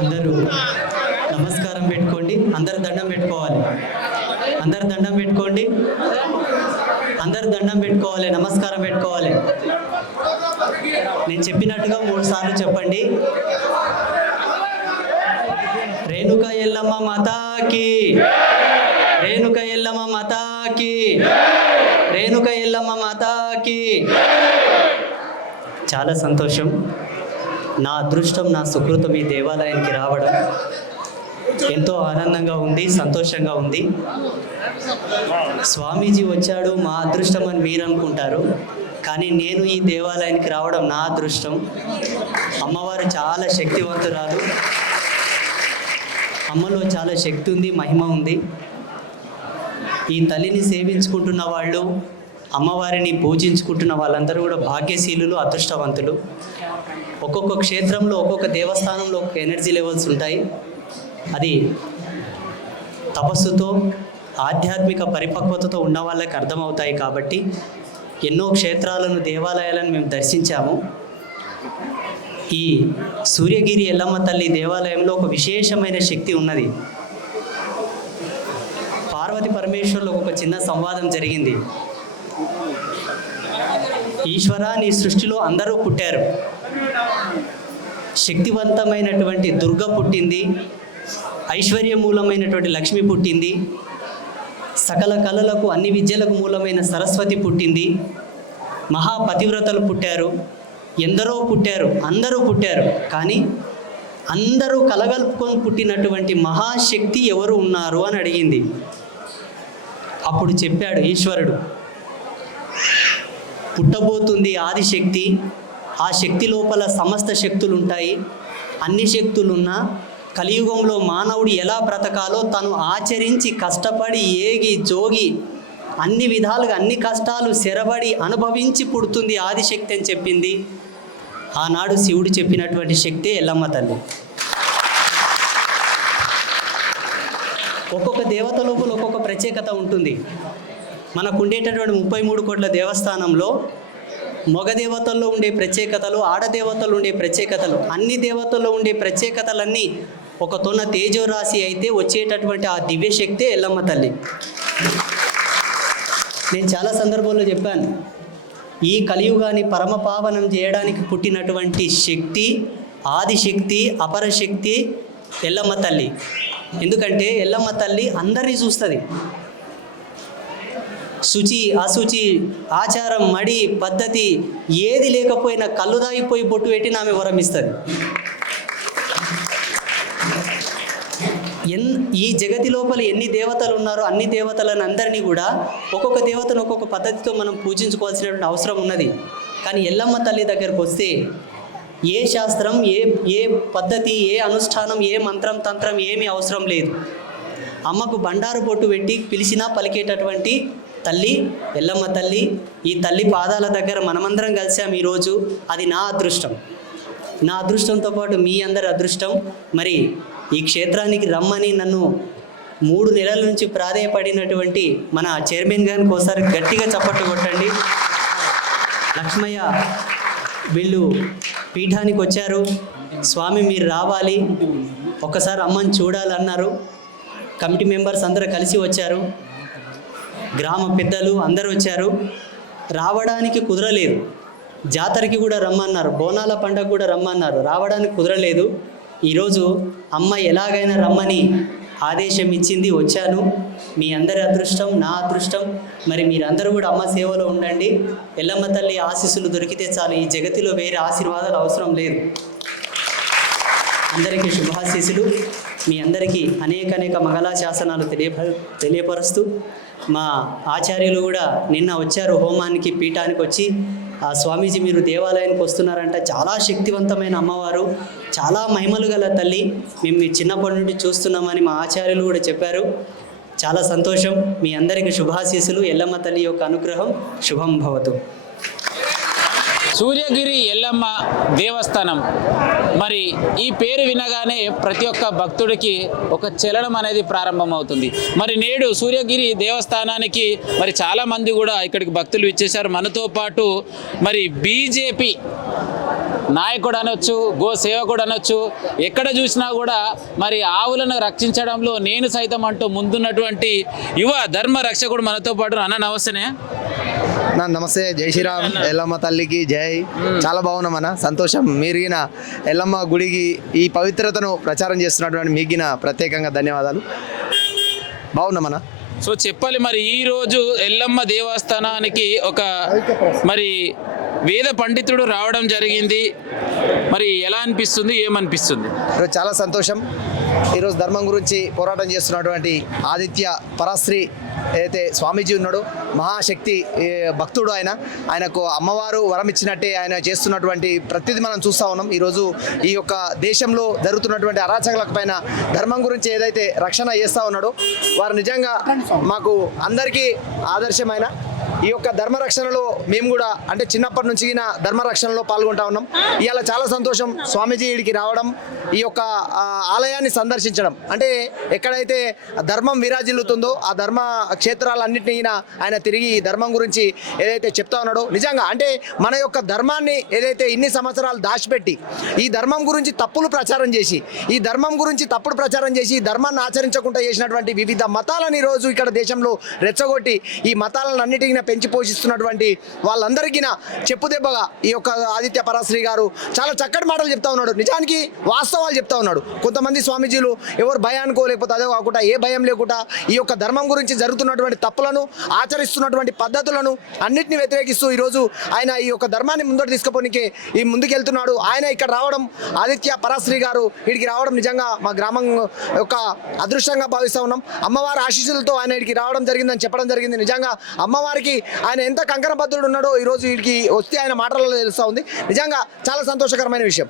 అందరూ నమస్కారం పెట్టుకోండి. అందరు దండం పెట్టుకోవాలి. అందరు దండం పెట్టుకోండి. అందరు దండం పెట్టుకోవాలి. నమస్కారం పెట్టుకోవాలి. నేను చెప్పినట్టుగా 3 సార్లు చెప్పండి. రేణుక ఎల్లమ్మ మాతాకి, రేణుక ఎల్లమ్మ మాతాకి, రేణుక ఎల్లమ్మ మాతాకి. చాలా సంతోషం. నా అదృష్టం, నా సుకృతం ఈ దేవాలయానికి రావడం ఎంతో ఆనందంగా ఉంది, సంతోషంగా ఉంది. స్వామీజీ వచ్చాడు మా అదృష్టం అని మీరు అనుకుంటారు, కానీ నేను ఈ దేవాలయానికి రావడం నా అదృష్టం. అమ్మవారు చాలా శక్తివంతురాలు. అమ్మలో చాలా శక్తి ఉంది, మహిమ ఉంది. ఈ తల్లిని సేవించుకుంటున్న వాళ్ళు, అమ్మవారిని పూజించుకుంటున్న వాళ్ళందరూ కూడా భాగ్యశీలులు, అదృష్టవంతులు. ఒక్కొక్క క్షేత్రంలో, ఒక్కొక్క దేవస్థానంలో ఒక్కొక్క ఎనర్జీ లెవెల్స్ ఉంటాయి. అది తపస్సుతో, ఆధ్యాత్మిక పరిపక్వతతో ఉన్న వాళ్ళకి అర్థమవుతాయి. కాబట్టి ఎన్నో క్షేత్రాలను, దేవాలయాలను మేము దర్శించాము. ఈ సూర్యగిరి ఎల్లమ్మ తల్లి దేవాలయంలో ఒక విశేషమైన శక్తి ఉన్నది. పార్వతి పరమేశ్వరులు ఒక చిన్న సంవాదం జరిగింది. ఈశ్వర, నీ సృష్టిలో అందరూ పుట్టారు. శక్తివంతమైనటువంటి దుర్గ పుట్టింది, ఐశ్వర్యమూలమైనటువంటి లక్ష్మి పుట్టింది, సకల కళలకు, అన్ని విద్యలకు మూలమైన సరస్వతి పుట్టింది, మహాపతివ్రతలు పుట్టారు, ఎందరో పుట్టారు, అందరూ పుట్టారు. కానీ అందరూ కలగలుపుకొని పుట్టినటువంటి మహాశక్తి ఎవరు ఉన్నారు అని అడిగింది. అప్పుడు చెప్పాడు ఈశ్వరుడు, పుట్టబోతుంది ఆదిశక్తి. ఆ శక్తి లోపల సమస్త శక్తులు ఉంటాయి. అన్ని శక్తులున్నా కలియుగంలో మానవుడు ఎలా బ్రతకాలో తను ఆచరించి, కష్టపడి, ఏగి జోగి, అన్ని విధాలుగా అన్ని కష్టాలు శరబడి అనుభవించి పుడుతుంది ఆదిశక్తి అని చెప్పింది. ఆనాడు శివుడు చెప్పినటువంటి శక్తి ఎల్లమ్మ తల్లి. ఒక్కొక్క దేవత లోపల ఒక్కొక్క ప్రత్యేకత ఉంటుంది. మనకు ఉండేటటువంటి 33 కోట్ల దేవస్థానంలో మగ దేవతల్లో ఉండే ప్రత్యేకతలు, ఆడదేవతలు ఉండే ప్రత్యేకతలు, అన్ని దేవతల్లో ఉండే ప్రత్యేకతలన్నీ ఒక తొన్న తేజోరాశి అయితే వచ్చేటటువంటి ఆ దివ్యశక్తే ఎల్లమ్మ తల్లి. నేను చాలా సందర్భాల్లో చెప్పాను, ఈ కలియుగాన్ని పరమపావనం చేయడానికి పుట్టినటువంటి శక్తి, ఆదిశక్తి, అపరశక్తి ఎల్లమ్మ తల్లి. ఎందుకంటే ఎల్లమ్మ తల్లి అందరినీ చూస్తుంది. శుచి, అశుచి, ఆచారం, మడి, పద్ధతి ఏది లేకపోయినా కళ్ళు దాగిపోయి బొట్టు పెట్టిన ఆమె వరం ఇస్తుంది. ఈ జగతి లోపల ఎన్ని దేవతలు ఉన్నారో అన్ని దేవతలను అందరినీ కూడా ఒక్కొక్క దేవతను ఒక్కొక్క పద్ధతితో మనం పూజించుకోవాల్సినటువంటి అవసరం ఉన్నది. కానీ ఎల్లమ్మ తల్లి దగ్గరకు వస్తే ఏ శాస్త్రం, ఏ పద్ధతి, ఏ అనుష్ఠానం, ఏ మంత్రం, తంత్రం ఏమీ అవసరం లేదు. అమ్మకు బండారు బొట్టు పెట్టి పిలిచినా పలికేటటువంటి తల్లి ఎల్లమ్మ తల్లి. ఈ తల్లి పాదాల దగ్గర మనమందరం కలిసాం ఈరోజు. అది నా అదృష్టం. నా అదృష్టంతో పాటు మీ అందరి అదృష్టం. మరి ఈ క్షేత్రానికి రమ్మని నన్ను 3 నెలల నుంచి ప్రాధేయపడినటువంటి మన చైర్మన్ గారికి ఒకసారి గట్టిగా చప్పట్లు కొట్టండి. లక్ష్మయ్య వీళ్ళు పీఠానికి వచ్చారు, స్వామి మీరు రావాలి, ఒకసారి అమ్మని చూడాలన్నారు. కమిటీ మెంబర్స్ అందరూ కలిసి వచ్చారు, గ్రామ పెద్దలు అందరూ వచ్చారు. రావడానికి కుదరలేదు. జాతరకి కూడా రమ్మన్నారు, బోనాల పండుగ కూడా రమ్మన్నారు, రావడానికి కుదరలేదు. ఈరోజు అమ్మ ఎలాగైనా రమ్మని ఆదేశం ఇచ్చింది, వచ్చాను. మీ అందరి అదృష్టం, నా అదృష్టం. మరి మీరందరూ కూడా అమ్మ సేవలో ఉండండి. ఎల్లమ్మ తల్లి ఆశీస్సులు దొరికితే చాలు. ఈ జగతిలో వేరే ఆశీర్వాదాలు అవసరం లేదు. అందరికీ శుభాశీస్సులు. మీ అందరికీ అనేక మంగళాశాసనాలు తెలియపరుస్తూ, మా ఆచార్యులు కూడా నిన్న వచ్చారు హోమానికి, పీఠానికి వచ్చి, ఆ స్వామీజీ మీరు దేవాలయానికి వస్తున్నారంట, చాలా శక్తివంతమైన అమ్మవారు, చాలా మహిమలు గల తల్లి, మేము మీ చిన్నప్పటి నుండి చూస్తున్నామని మా ఆచార్యులు కూడా చెప్పారు. చాలా సంతోషం. మీ అందరికీ శుభాశీస్సులు. ఎల్లమ్మ తల్లి యొక్క అనుగ్రహం శుభం భవతు. సూర్యగిరి ఎల్లమ్మ దేవస్థానం, మరి ఈ పేరు వినగానే ప్రతి ఒక్క భక్తుడికి ఒక చలనం అనేది ప్రారంభమవుతుంది. మరి నేడు సూర్యగిరి దేవస్థానానికి మరి చాలామంది కూడా ఇక్కడికి భక్తులు ఇచ్చేశారు. మనతో పాటు మరి బీజేపీ నాయకుడు అనొచ్చు, గో సేవకుడు అనొచ్చు, ఎక్కడ చూసినా కూడా మరి ఆవులను రక్షించడంలో నేను సైతం అంటూ ముందున్నటువంటి యువ ధర్మ రక్షకుడు మనతో పాటు. అన్న నమస్తేనే. నమస్తే, జై శ్రీరామ్, ఎల్లమ్మ తల్లికి జై. చాలా బాగున్నామన్న, సంతోషం. మీరిగిన ఎల్లమ్మ గుడికి ఈ పవిత్రతను ప్రచారం చేస్తున్నటువంటి మీకిన ప్రత్యేకంగా ధన్యవాదాలు. బాగున్నామన్న. సో చెప్పాలి మరి ఈరోజు ఎల్లమ్మ దేవస్థానానికి ఒక మరి వేద పండితుడు రావడం జరిగింది. మరి ఎలా అనిపిస్తుంది, ఏమనిపిస్తుంది? ఈరోజు చాలా సంతోషం. ఈరోజు ధర్మం గురించి పోరాటం చేస్తున్నటువంటి ఆదిత్య పరాశ్రీ ఏదైతే స్వామీజీ ఉన్నాడో, మహాశక్తి భక్తుడు ఆయనకు అమ్మవారు వరం ఇచ్చినట్టే ఆయన చేస్తున్నటువంటి ప్రతిదీ మనం చూస్తూ ఉన్నాం. ఈరోజు ఈ యొక్క దేశంలో జరుగుతున్నటువంటి అరాచకాల పైన ధర్మం గురించి ఏదైతే రక్షణ చేస్తూ ఉన్నాడో వారు నిజంగా మాకు అందరికీ ఆదర్శమైన ఈ యొక్క ధర్మ రక్షణలో మేము కూడా అంటే చిన్నప్పటి నుంచి ధర్మ రక్షణలో పాల్గొంటా ఉన్నాం. ఇవాళ చాలా సంతోషం స్వామీజీ ఇడికి రావడం, ఈ యొక్క ఆలయాన్ని సందర్శించడం. అంటే ఎక్కడైతే ధర్మం విరాజిల్లుతుందో ఆ ధర్మ క్షేత్రాలన్నింటినీ ఆయన తిరిగి ధర్మం గురించి ఏదైతే చెప్తా ఉన్నాడో, నిజంగా అంటే మన యొక్క ధర్మాన్ని ఏదైతే ఇన్ని సంవత్సరాలు దాచిపెట్టి ఈ ధర్మం గురించి తప్పుడు ప్రచారం చేసి ఈ ధర్మాన్ని ఆచరించకుండా చేసినటువంటి వివిధ మతాలను ఈరోజు ఇక్కడ దేశంలో రెచ్చగొట్టి ఈ మతాలను అన్నిటికీ పెంచి పోషిస్తున్నటువంటి వాళ్ళందరికీ చెప్పు దెబ్బగా ఈ యొక్క ఆదిత్య పరాశ్రీ గారు చాలా చక్కటి మాటలు చెప్తా ఉన్నాడు. నిజానికి వాస్తవాలు చెప్తా ఉన్నాడు. కొంతమంది స్వామీజీలు ఎవరు భయానికో లేకపోతే అదే కాకుండా ఏ భయం లేకుండా ఈ యొక్క ధర్మం గురించి జరుగుతున్నటువంటి తప్పులను, ఆచరిస్తున్నటువంటి పద్ధతులను అన్నింటినీ వ్యతిరేకిస్తూ ఈరోజు ఆయన ఈ యొక్క ధర్మాన్ని ముందట తీసుకుపోనికే ఈ ముందుకెళ్తున్నాడు. ఆయన ఇక్కడ రావడం, ఆదిత్య పరాశ్రీ గారు వీడికి రావడం నిజంగా మా గ్రామం యొక్క అదృష్టంగా భావిస్తూ ఉన్నాం. అమ్మవారి ఆశీస్సులతో ఆయన వీడికి రావడం జరిగిందని చెప్పడం జరిగింది. నిజంగా అమ్మవారికి ఆయన ఎంత కంకణబద్ధుడు ఉన్నాడో ఈరోజు వీడికి వస్తే ఆయన మాటలలో తెలుస్తూ ఉంది. నిజంగా చాలా సంతోషకరమైన విషయం.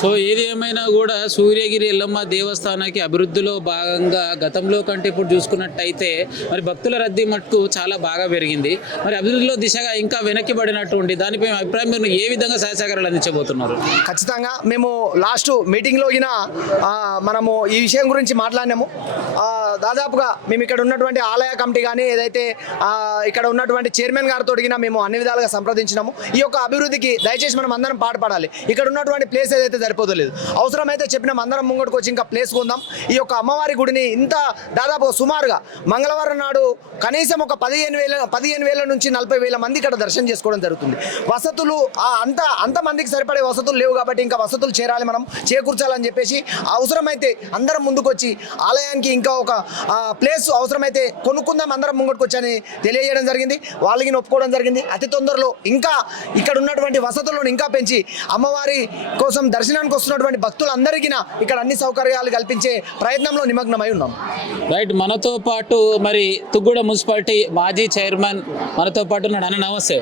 సో ఏది ఏమైనా కూడా సూర్యగిరి ఎల్లమ్మ దేవస్థానానికి అభివృద్ధిలో భాగంగా గతంలో కంటే ఇప్పుడు చూసుకున్నట్టయితే మరి భక్తుల రద్దీ మట్టుకు చాలా బాగా పెరిగింది. మరి అభివృద్ధిలో దిశగా ఇంకా వెనక్కి పడినట్టు ఉంది. దానిపై అభిప్రాయం మీరు ఏ విధంగా సహాయ సహకారాలు అందించబోతున్నారు? ఖచ్చితంగా మేము లాస్ట్ మీటింగ్లో మనము ఈ విషయం గురించి మాట్లాడినాము. దాదాపుగా మేము ఇక్కడ ఉన్నటువంటి ఆలయ కమిటీ కానీ ఏదైతే ఇక్కడ ఉన్నటువంటి చైర్మన్ గారితో మేము అన్ని విధాలుగా సంప్రదించినాము. ఈ యొక్క అభివృద్ధికి దయచేసి మనం అందరం పాటుపడాలి. ఇక్కడ ఉన్నటువంటి ప్లేస్ ఏదైతే సరిపోతలేదు, అవసరమైతే చెప్పినాం అందరం ముంగడికి వచ్చి ఇంకా ప్లేస్ కొందాం. ఈ యొక్క అమ్మవారి గుడిని ఇంత దాదాపు సుమారుగా మంగళవారం నాడు కనీసం ఒక 15,000 నుంచి 40,000 మంది ఇక్కడ దర్శనం చేసుకోవడం జరుగుతుంది. వసతులు అంత మందికి సరిపడే వసతులు లేవు కాబట్టి ఇంకా వసతులు మనం చేకూర్చాలని చెప్పేసి అవసరమైతే అందరం ముందుకు వచ్చి ఆలయానికి ఇంకా ఒక ప్లేస్ అవసరమైతే కొనుక్కుందాం అందరం ముంగడికి వచ్చని తెలియజేయడం జరిగింది. వాళ్ళకి ఒప్పుకోవడం జరిగింది. అతి తొందరలో ఇంకా ఇక్కడ ఉన్నటువంటి వసతులను ఇంకా పెంచి అమ్మవారి కోసం దర్శనానికి వస్తున్నటువంటి భక్తులందరికీ ఇక్కడ అన్ని సౌకర్యాలు కల్పించే ప్రయత్నంలో నిమగ్నమై ఉన్నాం. రైట్, మనతో పాటు మరి తుగ్గూడ మున్సిపాలిటీ మాజీ చైర్మన్ మనతో పాటు ఉన్నాడు. అన్న నమస్తే.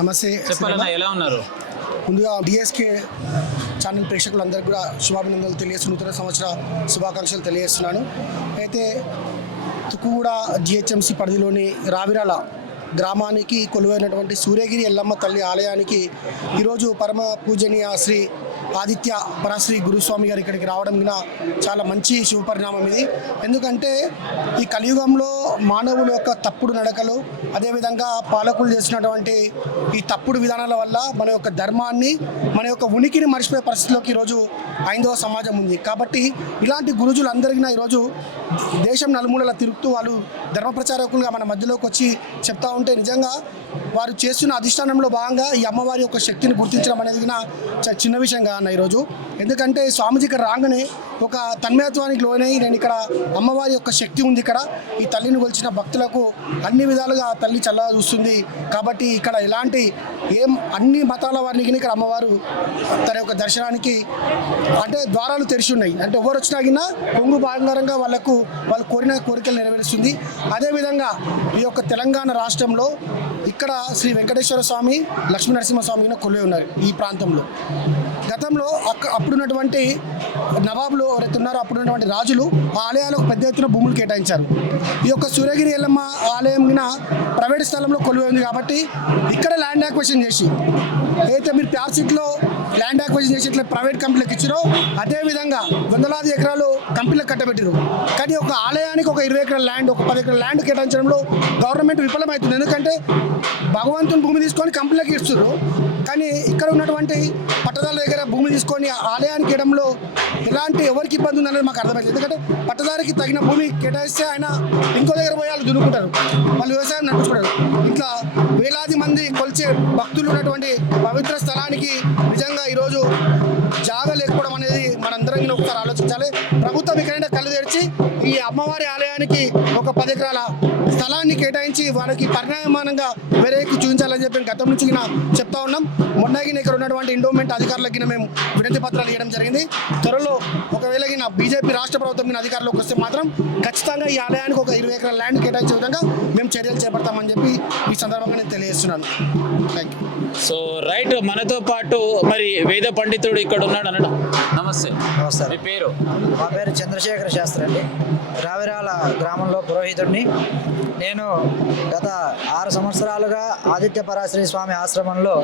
నమస్తే, చెప్పాలన్నా ఎలా ఉన్నారు? ముందుగా డిఎస్కే ఛానల్ ప్రేక్షకులందరికీ కూడా శుభాభినందనలు తెలియజేస్తూ నూతన సంవత్సర శుభాకాంక్షలు తెలియజేస్తున్నాను. అయితే తుక్కుగూడ జిహెచ్ఎంసీ పరిధిలోని రావిరాల గ్రామానికి కొలువైనటువంటి సూర్యగిరి ఎల్లమ్మ తల్లి ఆలయానికి ఈరోజు పరమ పూజనీయ శ్రీ ఆదిత్య పరాశ్రీ గురుస్వామి గారు ఇక్కడికి రావడం చాలా మంచి శుభపరిణామం ఇది. ఎందుకంటే ఈ కలియుగంలో మానవుల యొక్క తప్పుడు నడకలు, అదేవిధంగా పాలకులు చేసినటువంటి ఈ తప్పుడు విధానాల వల్ల మన యొక్క ధర్మాన్ని, మన యొక్క ఉనికిని మర్చిపోయే పరిస్థితిలోకి ఈరోజు హైందవ సమాజం ఉంది. కాబట్టి ఇలాంటి గురుజులందరికీ ఈరోజు దేశం నలుమూలలా తిరుగుతూ వాళ్ళు ధర్మ ప్రచారకులుగా మన మధ్యలోకి వచ్చి చెప్తా ఉంటే నిజంగా వారు చేస్తున్న అధిష్టానంలో భాగంగా ఈ అమ్మవారి యొక్క శక్తిని గుర్తించడం అనేది చిన్న విషయం కాదన్న ఈరోజు. ఎందుకంటే స్వామిజీ ఇక్కడ రాగానే ఒక తన్మయత్వానికి లోనై నేను ఇక్కడ అమ్మవారి యొక్క శక్తి ఉంది, ఇక్కడ ఈ తల్లిని కొలిచిన భక్తులకు అన్ని విధాలుగా తల్లి చల్లగా చూస్తుంది. కాబట్టి ఇక్కడ ఎలాంటి అన్ని మతాల వారికి ఇక్కడ అమ్మవారు తన యొక్క దర్శనానికి అంటే ద్వారాలు తెరిచి ఉన్నాయి. అంటే ఎవరు వచ్చినా కొంగు బంగారంగా వాళ్ళు కోరిన కోరికలు నెరవేరుస్తుంది. అదేవిధంగా ఈ యొక్క తెలంగాణ రాష్ట్రంలో ఇక్కడ శ్రీ వెంకటేశ్వర స్వామి, లక్ష్మీ నరసింహస్వామి కొలువై ఉన్నారు ఈ ప్రాంతంలో. గతంలో అప్పుడున్నటువంటి నవాబులు ఎవరైతే ఉన్నారో అప్పుడున్నటువంటి రాజులు ఆ ఆలయాలకు పెద్ద ఎత్తున భూములు కేటాయించారు. ఈ యొక్క సూర్యగిరి ఎల్లమ్మ ఆలయం ప్రైవేట్ స్థలంలో కొలువై ఉంది కాబట్టి ఇక్కడ ల్యాండ్ యాక్విజిషన్ చేసి ఏదైతే మీరు ప్యార్సిట్లో ల్యాండ్ యాక్విజిషన్ చేసి ఇట్లా ప్రైవేట్ కంపెనీలకు ఇచ్చారో అదేవిధంగా వందలాది ఎకరాలు కంపెనీలకు కట్టబెట్టారు. కానీ ఒక ఆలయానికి ఒక 20 ఎకరాల ల్యాండ్, ఒక 10 ఎకరాల ల్యాండ్ కేటాయించడంలో గవర్నమెంట్ విఫలమవుతుంది. ఎందుకంటే భగవంతుని భూమి తీసుకొని కంపెనీలకు ఇస్తున్నారు. కానీ ఇక్కడ ఉన్నటువంటి పట్టదారుల దగ్గర భూమి తీసుకొని ఆలయానికి ఇవ్వడంలో ఎలాంటి ఎవరికి ఇబ్బంది ఉందనేది మాకు అర్థమైంది. ఎందుకంటే పట్టదారికి తగిన భూమి కేటాయిస్తే ఆయన ఇంకో దగ్గర పోయి వాళ్ళు దున్నుకుంటారు, వాళ్ళు వ్యవసాయం నడుపుకుంటారు. ఇట్లా వేలాది మంది కొలిచే భక్తులు ఉన్నటువంటి పవిత్ర స్థలానికి నిజంగా ఈరోజు జాగా లేకపోవడం అనేది మనందరం ఒకసారి ఆలోచించాలి. ప్రభుత్వం ఇక్కడైనా కళ్ళు తెరిచి ఈ అమ్మవారి ఆలయానికి ఒక 10 ఎకరాల స్థలాన్ని కేటాయించి వాళ్ళకి పరిణామానంగా వేరేకి చూపించాలని చెప్పి గతం నుంచి చెప్తా ఉన్నాం. మొన్నగిన ఇక్కడ ఉన్నటువంటి ఎండోమెంట్ అధికారులకి మేము వినతి పత్రాలు ఇవ్వడం జరిగింది. త్వరలో ఒకవేళ బీజేపీ రాష్ట్ర ప్రభుత్వం అధికారులకు వస్తే మాత్రం ఖచ్చితంగా ఈ ఆలయానికి ఒక 20 ఎకరాల ల్యాండ్ కేటాయించే విధంగా మేము చర్యలు చేపడతామని చెప్పి ఈ సందర్భంగా నేను తెలియజేస్తున్నాను. Thank you. సో రైట్, మనతో పాటు మరి వేద పండితుడు ఇక్కడ ఉన్నాడు అన్నాడు. నమస్తే. నమస్తే. మీ పేరు? మా పేరు చంద్రశేఖర శాస్త్రి అండి. రావిరాల గ్రామంలో పురోహితుడిని. నేను గత 6 సంవత్సరాలుగా ఆదిత్య పరాశ్రీ స్వామి ఆశ్రమంలో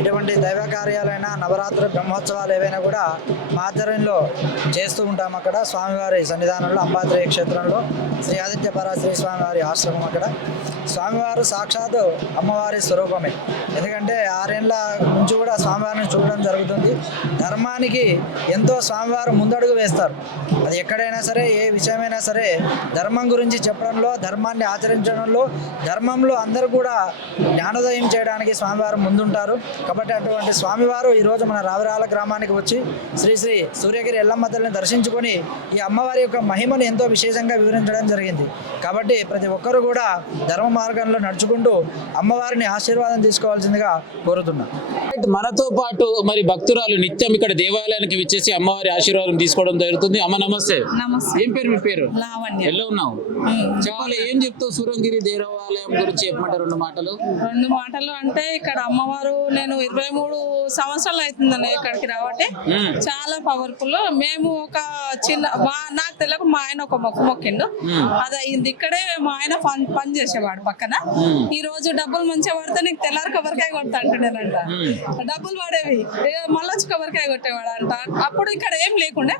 ఎటువంటి దైవ కార్యాలైనా నవరాత్రి బ్రహ్మోత్సవాలు ఏవైనా కూడా మా ఆధ్వర్యంలో చేస్తూ ఉంటాం. అక్కడ స్వామివారి సన్నిధానంలో అంబాద్రి క్షేత్రంలో శ్రీ ఆదిత్య పరాశ్రీ స్వామివారి ఆశ్రమం. అక్కడ స్వామివారు సాక్షాత్తు అమ్మవారి స్వరూపమే. ఎందుకంటే 6 ఏళ్ళ నుంచి కూడా స్వామివారిని చూడడం జరుగుతుంది. ధర్మానికి ఎంతో స్వామివారు ముందడుగు వేస్తారు. అది ఎక్కడైనా సరే, ఏ విషయమైనా సరే ధర్మం గురించి చెప్పడంలో, ధర్మాన్ని ఆచరించడంలో, ధర్మంలో అందరూ కూడా జ్ఞానోదయం చేయడానికి స్వామివారు ముందుంటారు. కాబట్టి అటువంటి స్వామివారు ఈరోజు మన రావిరాల గ్రామానికి వచ్చి శ్రీ శ్రీ సూర్యగిరి ఎల్లమ్మ తల్లిని దర్శించుకొని ఈ అమ్మవారి యొక్క మహిమను ఎంతో విశేషంగా వివరించడం జరిగింది. కాబట్టి ప్రతి ఒక్కరూ కూడా ధర్మ మార్గంలో నడుచుకుంటూ అమ్మవారిని ఆశీర్వాదం తీసుకోవాల్సిందిగా కోరుతున్నాను. మనతో పాటు మరి భక్తురాలు నిత్యం ఇక్కడ దేవాలయానికి విచ్చేసి అమ్మవారి ఆశీర్వాదం తీసుకోవడం జరుగుతుంది. అమ్మ నమస్తే. నమస్తే. ఏం పేరు? మీ పేరు? లావణ్య. ఎలా ఉన్నావు? చెప్పాలి, ఏం చెప్తావు సూరంగిరి దేవాలయం గురించి చెప్పమంటారు 2 మాటలు? 2 మాటలు అంటే ఇక్కడ అమ్మవారు నేను 23 సంవత్సరాలు అవుతుందండి ఇక్కడికి రావటే. చాలా పవర్ఫుల్. మేము ఒక చిన్న నాకు తెలియక మా ఆయన ఒక మొక్కిండు, అది అయింది. ఇక్కడే మా ఆయన పని చేసేవాడు పక్కన. ఈ రోజు డబ్బులు మంచిగా పడితే నీకు తెల్లారి కొబ్బరికాయ కొడతా అంటున్నానంట. డబ్బులు పడేవి, మళ్ళీ వచ్చి కొబ్బరికాయ కొట్టేవాడు అంట. అప్పుడు ఇక్కడ ఏం లేకుండా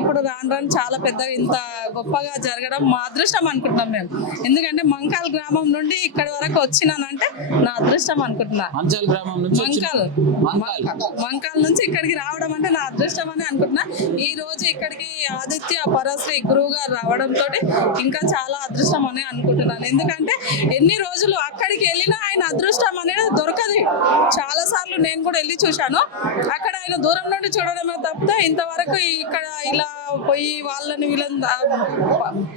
ఇప్పుడు రాను రాను చాలా పెద్దగా ఇంత గొప్పగా జరగడం మా అదృష్టం అనుకుంటున్నాం మేము. ఎందుకంటే మంకాల్ గ్రామం నుండి ఇక్కడ వరకు వచ్చినానంటే నా అదృష్టం అనుకుంటున్నా. మంకాల్ నుంచి ఇక్కడికి రావడం అంటే నా అదృష్టం అని అనుకుంటున్నా. ఈ రోజు ఇక్కడికి ఆదిత్య పరశ్రీ గురువు గారు రావడంతో ఇంకా చాలా అదృష్టం అని అనుకుంటున్నాను. ఎందుకంటే ఎన్ని రోజులు అక్కడికి వెళ్ళినా ఆయన అదృష్టం అనేది దొరకదు. చాలా సార్లు నేను కూడా వెళ్ళి చూశాను. అక్కడ ఆయన దూరం నుండి చూడడమే తప్పితే ఇంతవరకు ఇక్కడ ఇలా పోయి వాళ్ళని వీళ్ళని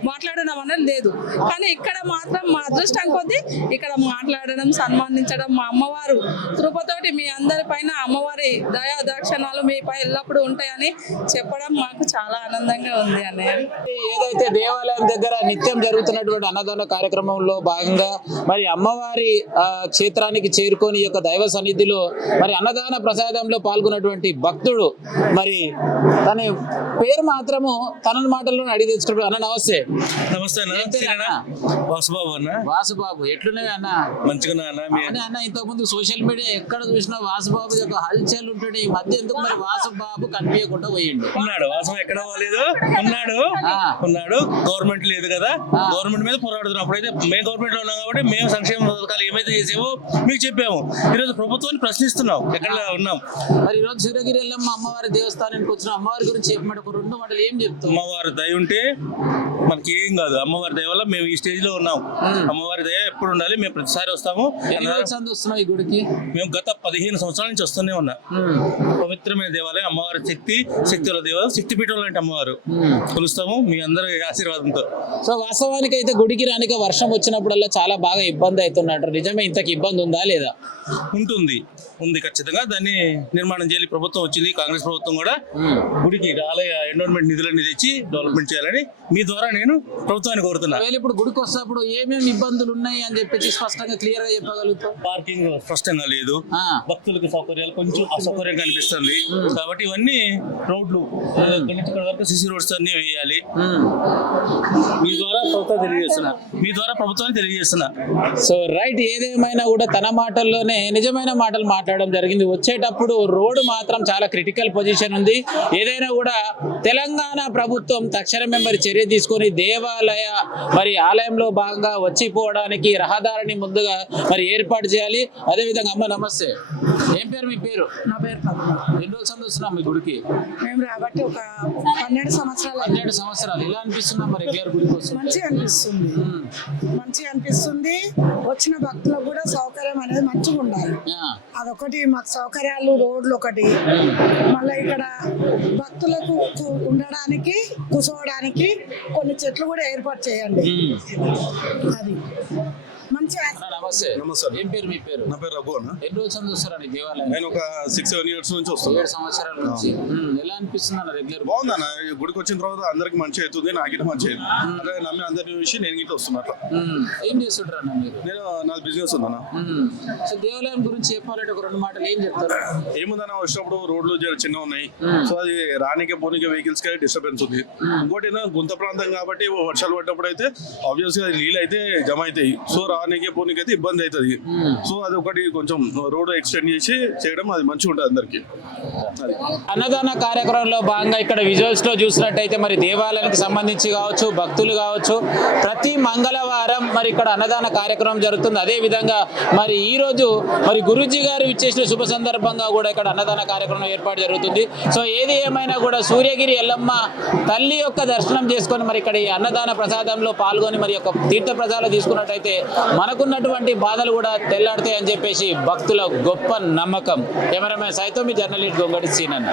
మాట్లాడడం అనేది లేదు. కానీ ఇక్కడ మాత్రం మా అదృష్టం కొద్దీ ఇక్కడ మాట్లాడడం, సన్మానించడం, మా అమ్మవారు కృపతోటి మీ అందరి పైన అమ్మవారి దయా దాక్షణాలు మీపై ఎల్లప్పుడూ ఉంటాయని చెప్పడం మాకు చాలా ఆనందంగా ఉంది అన్నయ్య. ఏదైతే దేవాలయం దగ్గర నిత్యం జరుగుతున్నటువంటి అన్నదాన కార్యక్రమంలో భాగంగా మరి అమ్మవారి క్షేత్రానికి చేరుకొని ఈ యొక్క దైవ సన్నిధిలో మరి అన్నదాన ప్రసాదంలో పాల్గొన్నటువంటి భక్తుడు మరి తన పేరు మాత్రము తన మాటల్లో అడిగి తెచ్చుకుంటాడు. అన్న నమస్తే. నమస్తే అన్న. వాసుబాబు అన్న. వాసుబాబు ఎట్లున్నాయి అన్న? మంచిగా అన్న. ఇంతకుముందు సోషల్ మీడియా ఎక్కడ చూసినా వాసుబాబు యొక్క హల్చల్ ఉంటుంది. ఈ మధ్య ఎందుకు మరి వాసుబాబు కనిపించకుండా పోయిండు? ఉన్నాడు. వాసు ఎక్కడ పోలేదు, ఉన్నాడు. గవర్నమెంట్ లేదు కదా, గవర్నమెంట్ మీద పోరాడుతున్నాం. అప్పుడైతే మేము గవర్నమెంట్ లో ఉన్నాం కాబట్టి మేము సంక్షేమ పథకాలు ఏమైతే చేసామో మీకు చెప్పాము. ఈరోజు ప్రభుత్వాన్ని ప్రశ్నిస్తున్నాం, ఎక్కడ ఉన్నాం. మరి ఈరోజు సూర్యగిరి ఎల్లమ్మ అమ్మవారి దేవస్థానానికి వచ్చిన అమ్మవారి గురించి చెప్పమంటే ఒక 2 మాటలు ఏం చెప్తాం? అమ్మవారి దయ ఉంటే మనకి ఏం కాదు. అమ్మవారి దయ వల్ల మేము ఈ స్టేజ్ లో ఉన్నాం. అమ్మవారి దయ ఎప్పుడు ఉండాలి. మేము ప్రతిసారి వస్తాము. వస్తున్నాం ఈ గుడికి. మేము గత 15 సంవత్సరాల నుంచి వస్తూనే ఉన్నా. పవిత్రమైన దేవాలయం, అమ్మవారి శక్తుల దేవాలయం, శక్తిపీఠం లాంటి అమ్మవారు కొలుస్తాము మీ అందరి ఆశీర్వాదంతో. సో వాస్తవానికి అయితే గుడికి రానిక వర్షం వచ్చినప్పుడల్లా చాలా బాగా ఇబ్బంది అవుతున్నట్టు. నిజమే, ఇంతకు ఇబ్బంది ఉందా లేదా? ఉంది ఖచ్చితంగా. దాన్ని నిర్మాణం చేయాలి. ప్రభుత్వం వచ్చింది, కాంగ్రెస్ ప్రభుత్వం కూడా గుడికి ఆలయ ఎండోన్మెంట్ నిధులన్నీ తెచ్చి డెవలప్మెంట్ చేయాలని మీ ద్వారా నేను ప్రభుత్వాన్ని కోరుతున్నా. ఇప్పుడు గుడికి వస్తున్నప్పుడు ఏమేమి ఇబ్బందులు ఉన్నాయి అని చెప్పి స్పష్టంగా క్లియర్ గా చెప్పగలుగుతాం? పార్కింగ్ స్పష్టంగా లేదు, భక్తులకు సౌకర్యాలు కొంచెం అసౌకర్యంగా అనిపిస్తుంది. కాబట్టి ఇవన్నీ రోడ్లు ఇక్కడ వరకు సిసి రోడ్స్ అన్ని వేయాలి. మీ ద్వారా ప్రభుత్వాన్ని తెలియజేస్తున్నా. సో రైట్, ఏదేమైనా కూడా తన మాటల్లోనే నిజమైన మాటలు మాట్లాడడం జరిగింది. వచ్చేటప్పుడు రోడ్డు మాత్రం చాలా క్రిటికల్ పొజిషన్ ఉంది. ఏదైనా కూడా తెలంగాణ తెలంగాణ ప్రభుత్వం తక్షణమే మరి చర్య తీసుకొని దేవాలయ మరి ఆలయంలో భాగంగా వచ్చిపోవడానికి రహదారిని ముందుగా మరి ఏర్పాటు చేయాలి. అదేవిధంగా అమ్మ నమస్తే, ఏం పేరు మీ పేరు? నా పేరు పద్మ. ఎన్ని రోజులు సందర్శిస్తున్నాం మీ గుడికి? మేము రాబట్టి ఒక 12 సంవత్సరాలు 12 సంవత్సరాలు. ఎలా అనిపిస్తున్నా మరి రెగ్యులర్ గుడికి వస్తుంది? మంచిగా అనిపిస్తుంది, మంచిగా అనిపిస్తుంది. వచ్చిన భక్తులకు కూడా సౌకర్యం అనేది మంచిగా ఉండాలి. అదొకటి మాకు సౌకర్యాలు, రోడ్లు ఒకటి, మళ్ళీ ఇక్కడ భక్తులకు ఉండడానికి కూర్చోవడానికి కొన్ని చెట్లు కూడా ఏర్పాటు చేయండి. అది మంచిగా. నమస్తే. నమస్తే. ఏం పేరు మీ పేరు? నా పేరు రఘు అన్న. ఎన్ని రోజులు సందర్శిస్తారండి దేవాలయం? నేను ఒక 6-7 ఇయర్స్ నుంచి వస్తాను. 7 సంవత్సరాల నుంచి. ఎలా అనిపిస్తుంది అన్న రెగ్యులర్? బాగుందన్న, ఈ గుడికి వచ్చిన తర్వాత అందరికి మంచి అవుతుంది, నాకిట మంచి అవుతుంది. అదే నమ్మి అందరిని చూసి నేను గిట్ల వస్తున్నా. అట్లా ఏం చేస్తుంటారు అన్న మీరు? నేను నా బిజినెస్ ఉందన్న. సో దేవాలయం గురించి చెప్పాలంటే ఒక 2 మాటలు ఏం చెప్తారు? ఏముందన్న, వచ్చినప్పుడు రోడ్లు చిన్న ఉన్నాయి, సో అది రానికే పోనీకే వెహికల్స్ కి డిస్టర్బెన్స్ ఉంది. ఇంకోటి గుంత ప్రాంతం కాబట్టి వర్షాలు పడ్డప్పుడు అయితే ఆబ్వియస్లీ అది నీళ్ళు అయితే జమ అవుతాయి, సో రానికే పోనీకి అయితే ఇబ్బంది అవుతుంది. సో అది ఒకటి కొంచెం రోడ్ ఎక్స్టెండ్ చేసి చేయడం అది మంచిగా ఉంటుంది అందరికి. అన్నదాన కార్యక్రమంలో భాగంగా ఇక్కడ విజువల్స్ లో చూసినట్టయితే మరి దేవాలయానికి సంబంధించి కావచ్చు, భక్తులు కావచ్చు, ప్రతి మంగళవారం మరి ఇక్కడ అన్నదాన కార్యక్రమం జరుగుతుంది. అదే విధంగా మరి ఈ రోజు మరి గురూజీ గారు ఇచ్చేసిన శుభ సందర్భంగా కూడా ఇక్కడ అన్నదాన కార్యక్రమం ఏర్పాటు జరుగుతుంది. సో ఏది ఏమైనా కూడా సూర్యగిరి ఎల్లమ్మ తల్లి యొక్క దర్శనం చేసుకొని మరి ఇక్కడ ఈ అన్నదాన ప్రసాదంలో పాల్గొని మరి యొక్క తీర్థ ప్రసాదాలు తీసుకున్నట్టయితే మనకున్నటువంటి బాధలు కూడా తెల్లాడతాయి అని చెప్పేసి భక్తుల గొప్ప నమ్మకం. కెమెరామెన్ సైతం మీ జర్నలిస్ట్ గొంగడి సీనన్న.